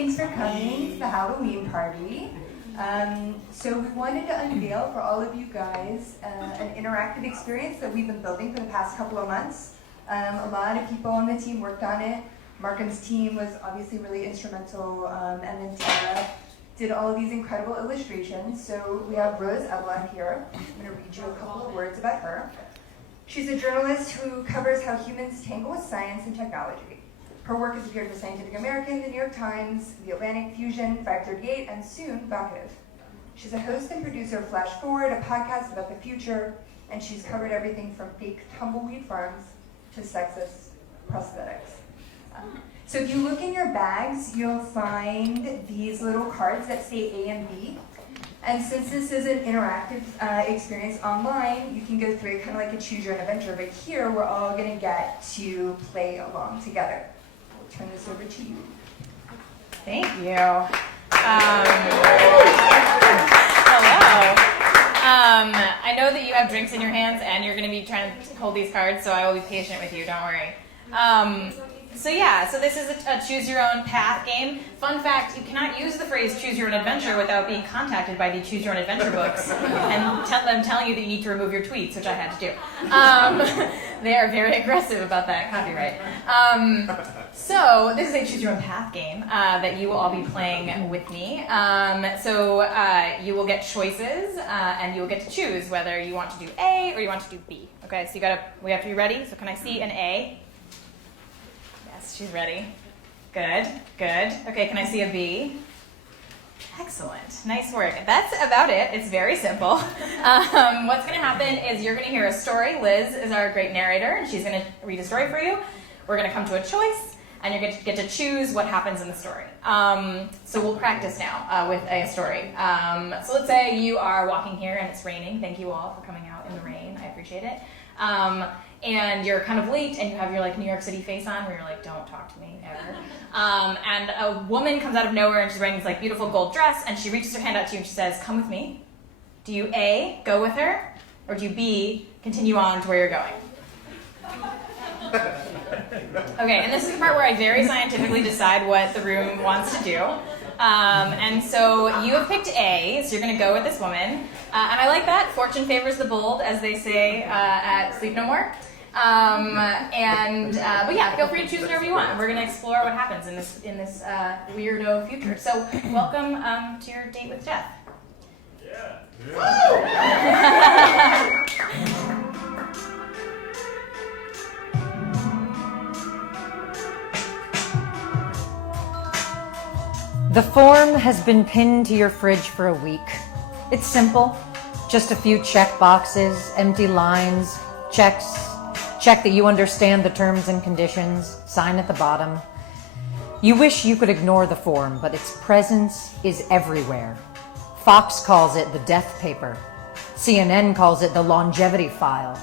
thanks for coming to the Halloween party. So we wanted to unveil for all of you guys an interactive experience that we've been building for the past couple of months. A lot of people on the team worked on it. Markham's team was obviously really instrumental, and then Tara did all of these incredible illustrations. So we have Rose Evelyn here. I'm going to read you a couple of words about her. She's a journalist who covers how humans tangle with science and technology. Her work has appeared in the Scientific American, the New York Times, The Atlantic, Fusion, 538, and soon Vocative. She's a host and producer of Flash Forward, a podcast about the future, and she's covered everything from fake tumbleweed farms to sexist prosthetics. So if you look in your bags, you'll find these little cards that say A and B. And since this is an interactive experience online, you can go through it kind of like a choose your own adventure, but here we're all going to get to play along together. I'll turn this over to you. Thank you. Hello. I know that you have drinks in your hands and you're going to be trying to hold these cards, so I will be patient with you, don't worry. So this is a choose your own path game. Fun fact, you cannot use the phrase choose your own adventure without being contacted by the choose your own adventure books and them telling you that you need to remove your tweets, which I had to do. They are very aggressive about that copyright. So this is a choose your own path game that you will all be playing with me. You will get choices and you will get to choose whether you want to do A or you want to do B. Okay, so we have to be ready. So can I see an A? She's ready. Good. Okay, can I see a B? Excellent. Nice work. That's about it. It's very simple. What's going to happen is you're going to hear a story. Liz is our great narrator, and she's going to read a story for you. We're going to come to a choice, and you're going to get to choose what happens in the story. So we'll practice now with a story. So let's say you are walking here, and it's raining. Thank you all for coming out in the rain. I appreciate it. And you're kind of late, and you have your New York City face on, where you're like, "Don't talk to me ever." And a woman comes out of nowhere, and she's wearing this beautiful gold dress, and she reaches her hand out to you, and she says, "Come with me." Do you A, go with her, or do you B, continue on to where you're going? Okay, and this is the part where I very scientifically decide what the room wants to do. And so you have picked A, so you're going to go with this woman. And I like that. Fortune favors the bold, as they say at Sleep No More. But yeah, feel free to choose whatever you want. We're going to explore what happens in this weirdo future. So welcome to your date with Jeff. Yeah. The form has been pinned to your fridge for a week. It's simple. Just a few check boxes, empty lines, checks. Check that you understand the terms and conditions, sign at the bottom. You wish you could ignore the form, but its presence is everywhere. Fox calls it the death paper. CNN calls it the longevity file.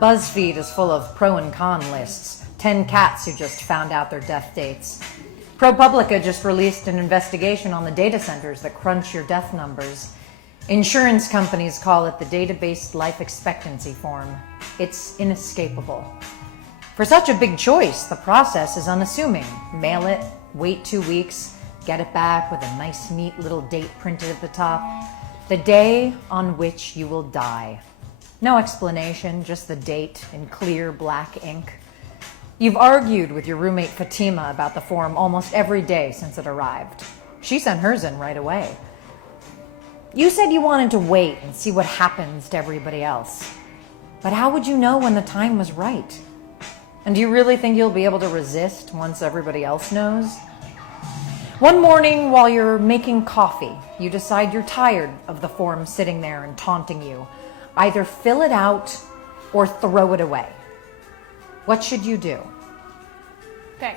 BuzzFeed is full of pro and con lists. 10 cats who just found out their death dates. ProPublica just released an investigation on the data centers that crunch your death numbers. Insurance companies call it the database life expectancy form. It's inescapable. For such a big choice, the process is unassuming. Mail it, wait 2 weeks, get it back with a nice, neat little date printed at the top. The day on which you will die. No explanation, just the date in clear black ink. You've argued with your roommate Fatima about the form almost every day since it arrived. She sent hers in right away. You said you wanted to wait and see what happens to everybody else. But how would you know when the time was right? And do you really think you'll be able to resist once everybody else knows? One morning while you're making coffee, you decide you're tired of the form sitting there and taunting you. Either fill it out or throw it away. What should you do? Okay,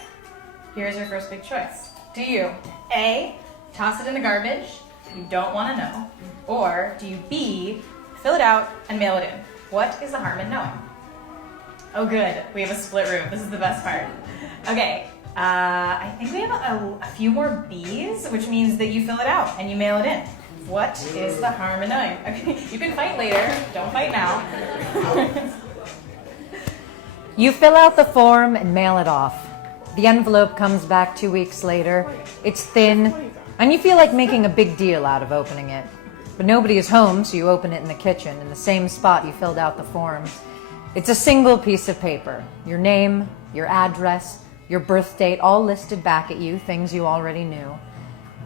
here's your first big choice. Do you A, toss it in the garbage, you don't want to know, or do you B, fill it out and mail it in? What is the harm in knowing? Oh good, we have a split room. This is the best part. Okay, I think we have a few more B's, which means that you fill it out and you mail it in. What is the harm in knowing? Okay, you can fight later, don't fight now. You fill out the form and mail it off. The envelope comes back 2 weeks later. It's thin, and you feel like making a big deal out of opening it. But nobody is home, so you open it in the kitchen, in the same spot you filled out the forms. It's a single piece of paper. Your name, your address, your birth date, all listed back at you, things you already knew.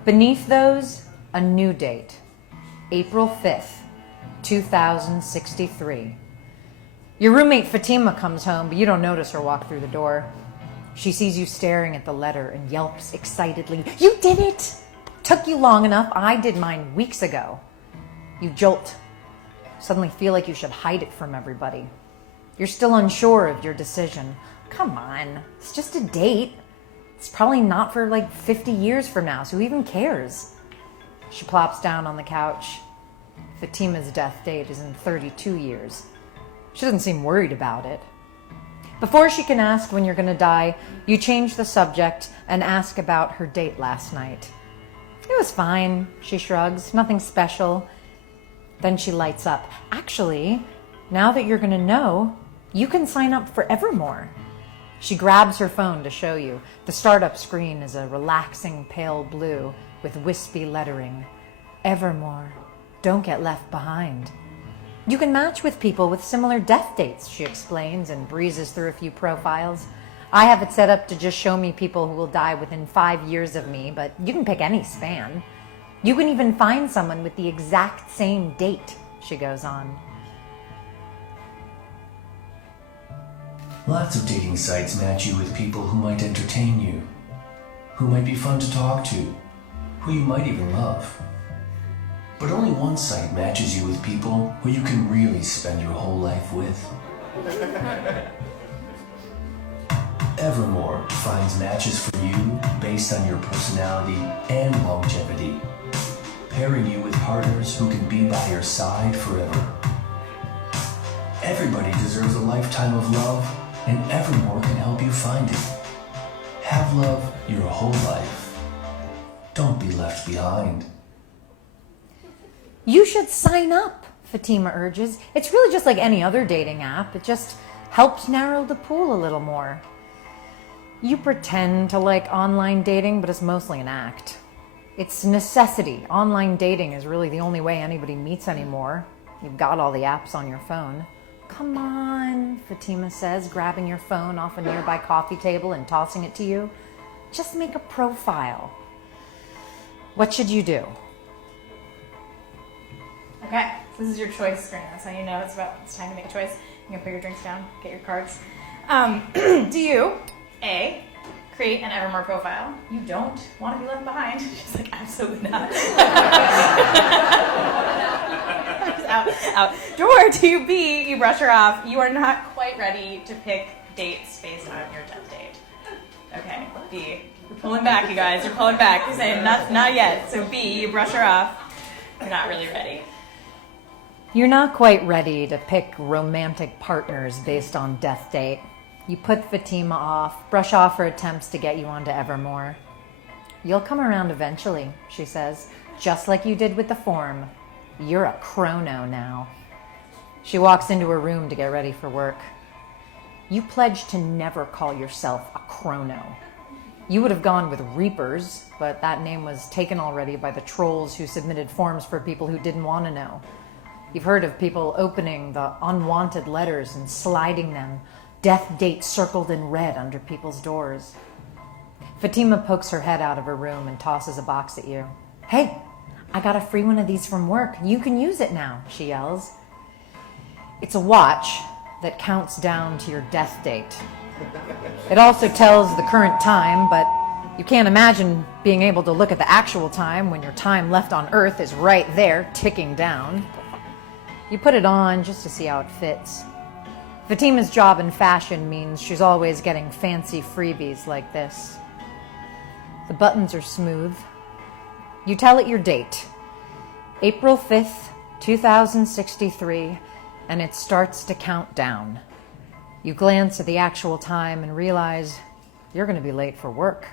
Beneath those, a new date. April 5th, 2063. Your roommate Fatima comes home, but you don't notice her walk through the door. She sees you staring at the letter and yelps excitedly, "You did it! Took you long enough. I did mine weeks ago." You jolt. Suddenly feel like you should hide it from everybody. You're still unsure of your decision. Come on, it's just a date. It's probably not for like 50 years from now, so who even cares? She plops down on the couch. Fatima's death date is in 32 years. She doesn't seem worried about it. Before she can ask when you're going to die, you change the subject and ask about her date last night. "It was fine," she shrugs. "Nothing special." Then she lights up. "Actually, now that you're going to know, you can sign up for Evermore." She grabs her phone to show you. The startup screen is a relaxing pale blue with wispy lettering. "Evermore. Don't get left behind." You can match with people with similar death dates, she explains and breezes through a few profiles. I have it set up to just show me people who will die within 5 years of me, but you can pick any span. You can even find someone with the exact same date, she goes on. Lots of dating sites match you with people who might entertain you, who might be fun to talk to, who you might even love. But only one site matches you with people who you can really spend your whole life with. Evermore finds matches for you based on your personality and longevity, pairing you with partners who can be by your side forever. Everybody deserves a lifetime of love, and Evermore can help you find it. Have love your whole life. Don't be left behind. You should sign up, Fatima urges. It's really just like any other dating app. It just helps narrow the pool a little more. You pretend to like online dating, but it's mostly an act. It's necessity. Online dating is really the only way anybody meets anymore. You've got all the apps on your phone. Come on, Fatima says, grabbing your phone off a nearby coffee table and tossing it to you. Just make a profile. What should you do? Okay, so this is your choice screen. That's how you know it's time to make a choice. You can put your drinks down, get your cards. Do you, A, create an Evermore profile? You don't want to be left behind. She's like, absolutely not. out. Or do you, B, you brush her off. You are not quite ready to pick dates based on your death date. Okay, B, you're pulling back, you guys. You're pulling back. You're saying not yet. So B, you brush her off. You're not really ready. You're not quite ready to pick romantic partners based on death date. You put Fatima off, brush off her attempts to get you onto Evermore. You'll come around eventually, she says, just like you did with the form. You're a chrono now. She walks into her room to get ready for work. You pledged to never call yourself a chrono. You would have gone with Reapers, but that name was taken already by the trolls who submitted forms for people who didn't want to know. You've heard of people opening the unwanted letters and sliding them, death dates circled in red under people's doors. Fatima pokes her head out of her room and tosses a box at you. Hey, I got a free one of these from work. You can use it now, she yells. It's a watch that counts down to your death date. It also tells the current time, but you can't imagine being able to look at the actual time when your time left on Earth is right there, ticking down. You put it on just to see how it fits. Fatima's job in fashion means she's always getting fancy freebies like this. The buttons are smooth. You tell it your date, April 5th, 2063, and it starts to count down. You glance at the actual time and realize you're going to be late for work.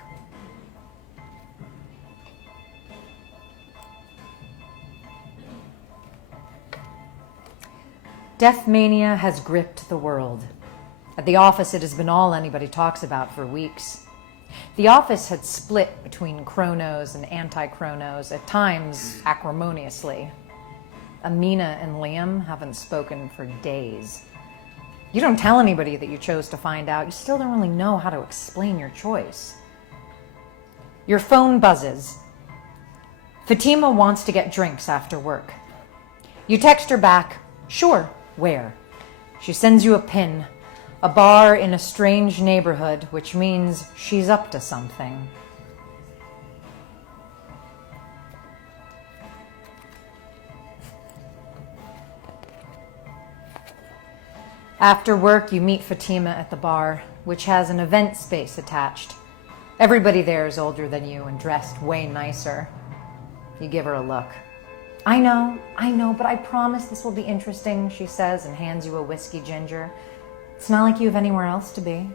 Death mania has gripped the world. At the office, it has been all anybody talks about for weeks. The office had split between chronos and anti-chronos, at times acrimoniously. Amina and Liam haven't spoken for days. You don't tell anybody that you chose to find out. You still don't really know how to explain your choice. Your phone buzzes. Fatima wants to get drinks after work. You text her back, sure, where? She sends you a pin, a bar in a strange neighborhood, which means she's up to something. After work, you meet Fatima at the bar, which has an event space attached. Everybody there is older than you and dressed way nicer. You give her a look. I know, but I promise this will be interesting, she says and hands you a whiskey ginger. It's not like you have anywhere else to be.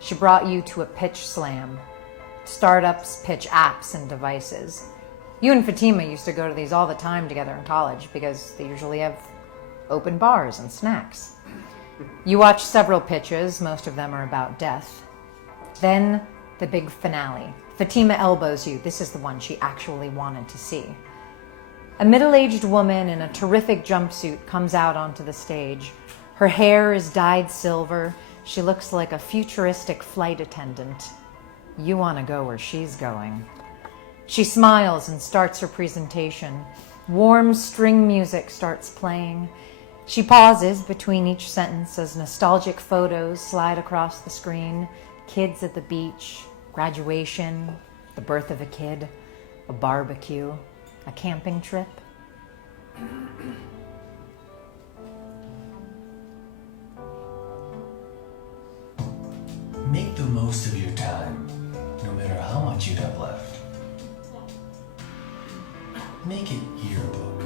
She brought you to a pitch slam. Startups pitch apps and devices. You and Fatima used to go to these all the time together in college because they usually have open bars and snacks. You watch several pitches, most of them are about death. Then the big finale. Fatima elbows you. This is the one she actually wanted to see. A middle-aged woman in a terrific jumpsuit comes out onto the stage. Her hair is dyed silver. She looks like a futuristic flight attendant. You want to go where she's going. She smiles and starts her presentation. Warm string music starts playing. She pauses between each sentence as nostalgic photos slide across the screen. Kids at the beach, graduation, the birth of a kid, a barbecue, a camping trip. Make the most of your time, no matter how much you have left. Make it yearbook.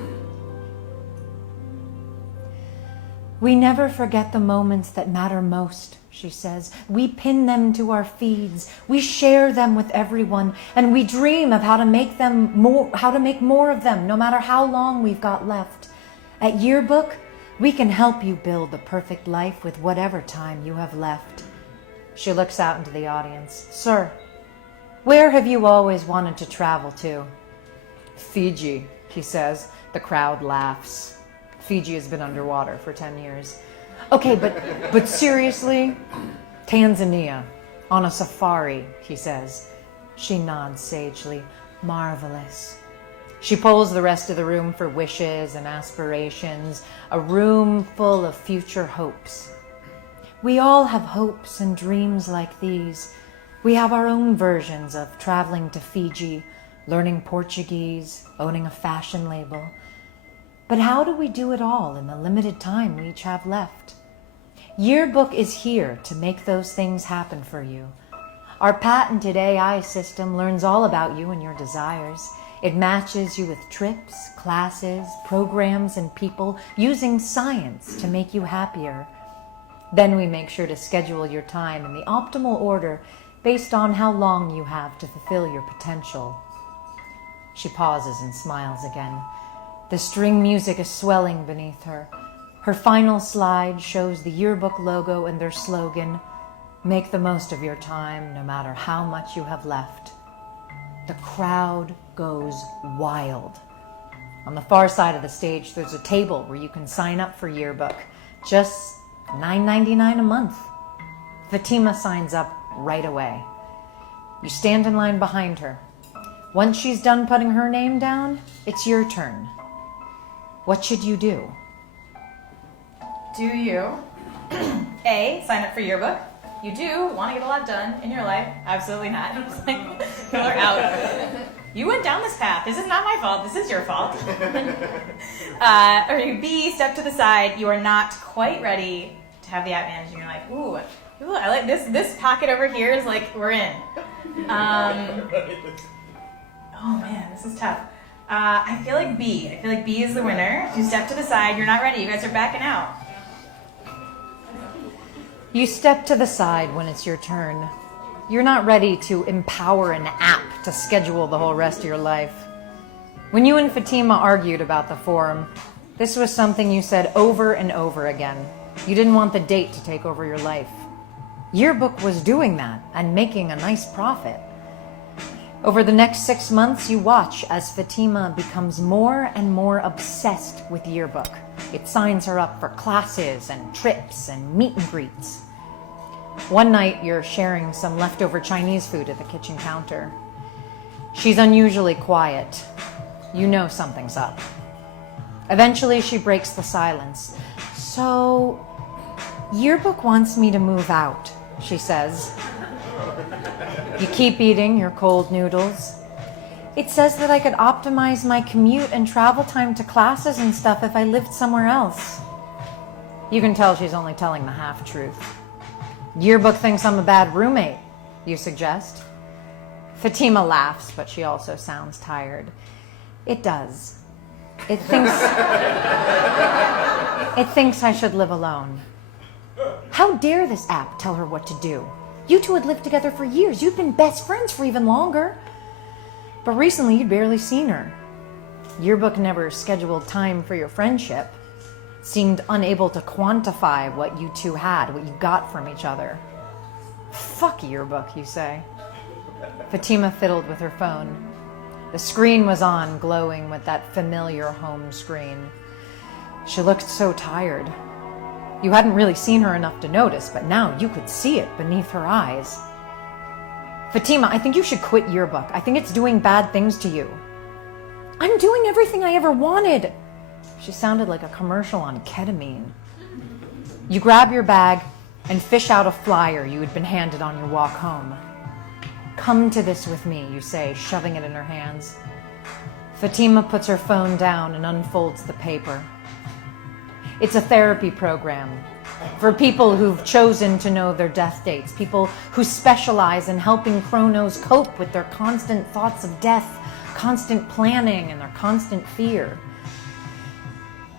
We never forget the moments that matter most, she says. We pin them to our feeds. We share them with everyone, and we dream of how to make more of them, no matter how long we've got left. At Yearbook, we can help you build the perfect life with whatever time you have left. She looks out into the audience. Sir, where have you always wanted to travel to? Fiji, he says. The crowd laughs. Fiji has been underwater for 10 years. Okay, but seriously? Tanzania, on a safari, he says. She nods sagely. Marvelous. She polls the rest of the room for wishes and aspirations, a room full of future hopes. We all have hopes and dreams like these. We have our own versions of traveling to Fiji, learning Portuguese, owning a fashion label. But how do we do it all in the limited time we each have left? Yearbook is here to make those things happen for you. Our patented AI system learns all about you and your desires. It matches you with trips, classes, programs, and people using science to make you happier. Then we make sure to schedule your time in the optimal order based on how long you have to fulfill your potential. She pauses and smiles again. The string music is swelling beneath her. Her final slide shows the Yearbook logo and their slogan, "Make the most of your time, no matter how much you have left." The crowd goes wild. On the far side of the stage, there's a table where you can sign up for Yearbook. Just $9.99 a month. Fatima signs up right away. You stand in line behind her. Once she's done putting her name down, it's your turn. What should you do? Do you A, sign up for Yearbook? You do want to get a lot done in your life? Absolutely not. It's like, people are out. You went down this path. This is not my fault. This is your fault. Or you B, step to the side. You are not quite ready to have the app managed. And you're like, ooh, I like this. This pocket over here is like, we're in. Oh man, this is tough. I feel like B. I feel like B is the winner. You step to the side. You're not ready. You guys are backing out. You step to the side when it's your turn. You're not ready to empower an app to schedule the whole rest of your life. When you and Fatima argued about the forum, this was something you said over and over again. You didn't want the date to take over your life. Yearbook was doing that and making a nice profit. Over the next 6 months, you watch as Fatima becomes more and more obsessed with Yearbook. It signs her up for classes and trips and meet and greets. One night, you're sharing some leftover Chinese food at the kitchen counter. She's unusually quiet. You know something's up. Eventually, she breaks the silence. So, Yearbook wants me to move out, she says. You keep eating your cold noodles. It says that I could optimize my commute and travel time to classes and stuff if I lived somewhere else. You can tell she's only telling the half-truth. Yearbook thinks I'm a bad roommate, you suggest. Fatima laughs, but she also sounds tired. It does. It thinks I should live alone. How dare this app tell her what to do? You two had lived together for years. You'd been best friends for even longer. But recently, you'd barely seen her. Yearbook never scheduled time for your friendship. Seemed unable to quantify what you two had, what you got from each other. Fuck Yearbook, you say. Fatima fiddled with her phone. The screen was on, glowing with that familiar home screen. She looked so tired. You hadn't really seen her enough to notice, but now you could see it beneath her eyes. Fatima, I think you should quit Yearbook. I think it's doing bad things to you. I'm doing everything I ever wanted. She sounded like a commercial on ketamine. You grab your bag and fish out a flyer you had been handed on your walk home. Come to this with me, you say, shoving it in her hands. Fatima puts her phone down and unfolds the paper. It's a therapy program for people who've chosen to know their death dates, people who specialize in helping chronos cope with their constant thoughts of death, constant planning, and their constant fear.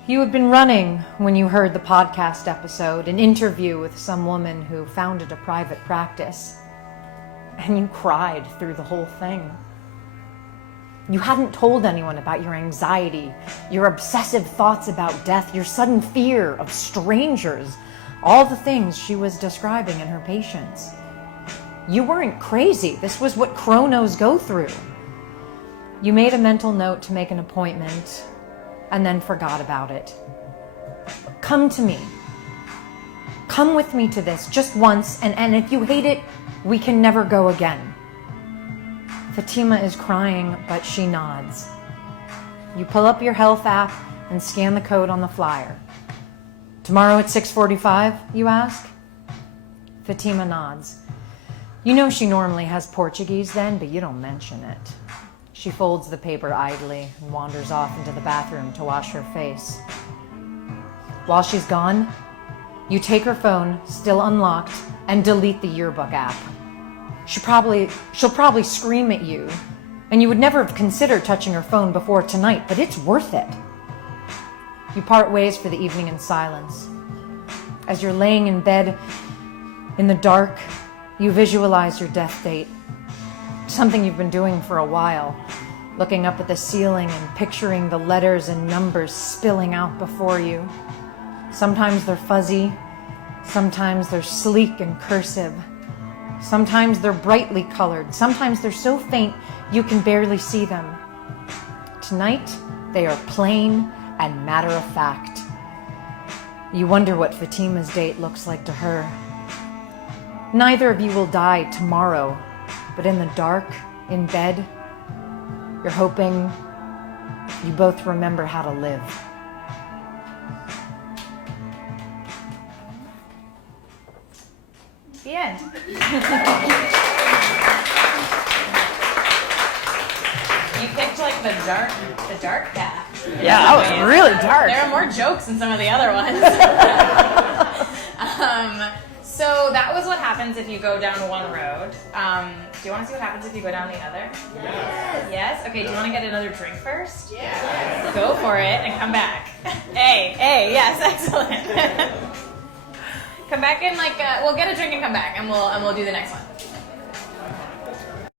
You had been running when you heard the podcast episode, an interview with some woman who founded a private practice, and you cried through the whole thing. You hadn't told anyone about your anxiety, your obsessive thoughts about death, your sudden fear of strangers, all the things she was describing in her patients. You weren't crazy. This was what chronos go through. You made a mental note to make an appointment and then forgot about it. Come to me. Come with me to this just once, and if you hate it, we can never go again. Fatima is crying, but she nods. You pull up your health app and scan the code on the flyer. Tomorrow at 6:45, you ask? Fatima nods. You know she normally has Portuguese then, but you don't mention it. She folds the paper idly and wanders off into the bathroom to wash her face. While she's gone, you take her phone, still unlocked, and delete the Yearbook app. She'll probably scream at you, and you would never have considered touching her phone before tonight, but it's worth it. You part ways for the evening in silence. As you're laying in bed in the dark, you visualize your death date, something you've been doing for a while, looking up at the ceiling and picturing the letters and numbers spilling out before you. Sometimes they're fuzzy, sometimes they're sleek and cursive. Sometimes they're brightly colored. Sometimes they're so faint you can barely see them. Tonight, they are plain and matter-of-fact. You wonder what Fatima's date looks like to her. Neither of you will die tomorrow, but in the dark, in bed, you're hoping you both remember how to live. The end. You picked like the dark path. Yeah, that was really dark. There are more jokes in some of the other ones. So that was what happens if you go down one road. Do you want to see what happens if you go down the other? Yes. Yes? Okay, do you want to get another drink first? Yes. Go for it and come back. Yes, excellent. Come back in we'll get a drink and come back and we'll do the next one.